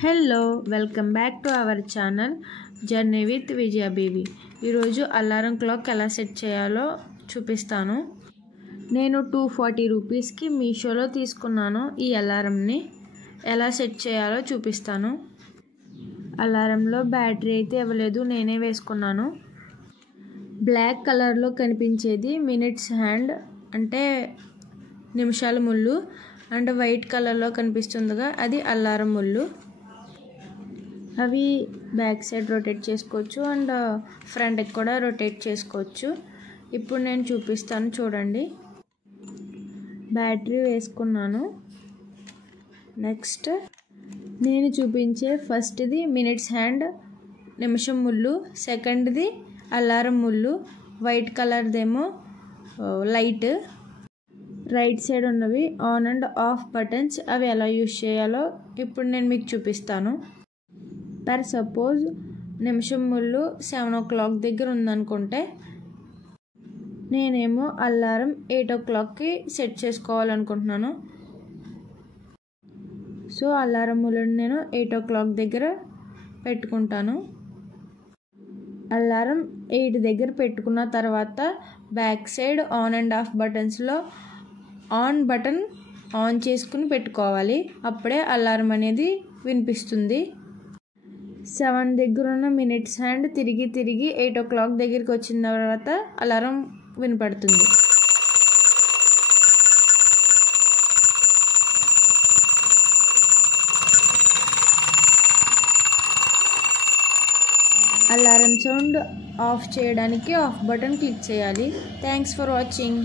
Hello welcome back to our channel journey with Vijaya baby. ఈరోజు alarm clock ఎలా set చేయాలో చూపిస్తాను. నేను 240 రూపీస్కి మీషోలో తీసుకున్నాను. ఈ అలారంని ఎలా సెట్ చేయాలో చూపిస్తాను. అలారంలో బ్యాటరీ అయితే ఇవ్వలేదు, నేనే వేసుకున్నాను. బ్లాక్ కలర్లో కనిపించేది మినిట్స్ హ్యాండ్ అంటే నిమిషాల ముళ్ళు, అండ్ వైట్ కలర్లో కనిపిస్తుందిగా అది అలారం ముళ్ళు. అవి బ్యాక్ సైడ్ రొటేట్ చేసుకోవచ్చు అండ్ ఫ్రంట్కి కూడా రొటేట్ చేసుకోవచ్చు. ఇప్పుడు నేను చూపిస్తాను చూడండి. బ్యాటరీ వేసుకున్నాను. నెక్స్ట్ నేను చూపించే ఫస్ట్ది మినిట్స్ హ్యాండ్ నిమిషం ముళ్ళు, సెకండ్ది అలారం ముళ్ళు, వైట్ కలర్దేమో లైట్. రైట్ సైడ్ ఉన్నవి ఆన్ అండ్ ఆఫ్ బటన్స్. అవి ఎలా యూజ్ చేయాలో ఇప్పుడు నేను మీకు చూపిస్తాను. పర్ సపోజ్ నిమిషం ముళ్ళు 7 o'clock దగ్గర ఉందనుకుంటే నేనేమో అలారం 8 o'clockకి సెట్ చేసుకోవాలనుకుంటున్నాను. సో అలారం ముళ్ళని నేను 8 o'clock దగ్గర పెట్టుకుంటాను. అలారం 8 దగ్గర పెట్టుకున్న తర్వాత back side on and off బటన్స్లో ఆన్ బటన్ ఆన్ చేసుకుని పెట్టుకోవాలి. అప్పుడే అలారం అనేది వినిపిస్తుంది. 7 దగ్గర ఉన్న మినిట్స్ హ్యాండ్ తిరిగి 8 o'clock దగ్గరికి వచ్చిన తర్వాత అలారం వినపడుతుంది. అలారం సౌండ్ ఆఫ్ చేయడానికి ఆఫ్ బటన్ క్లిక్ చేయాలి. Thanks for watching.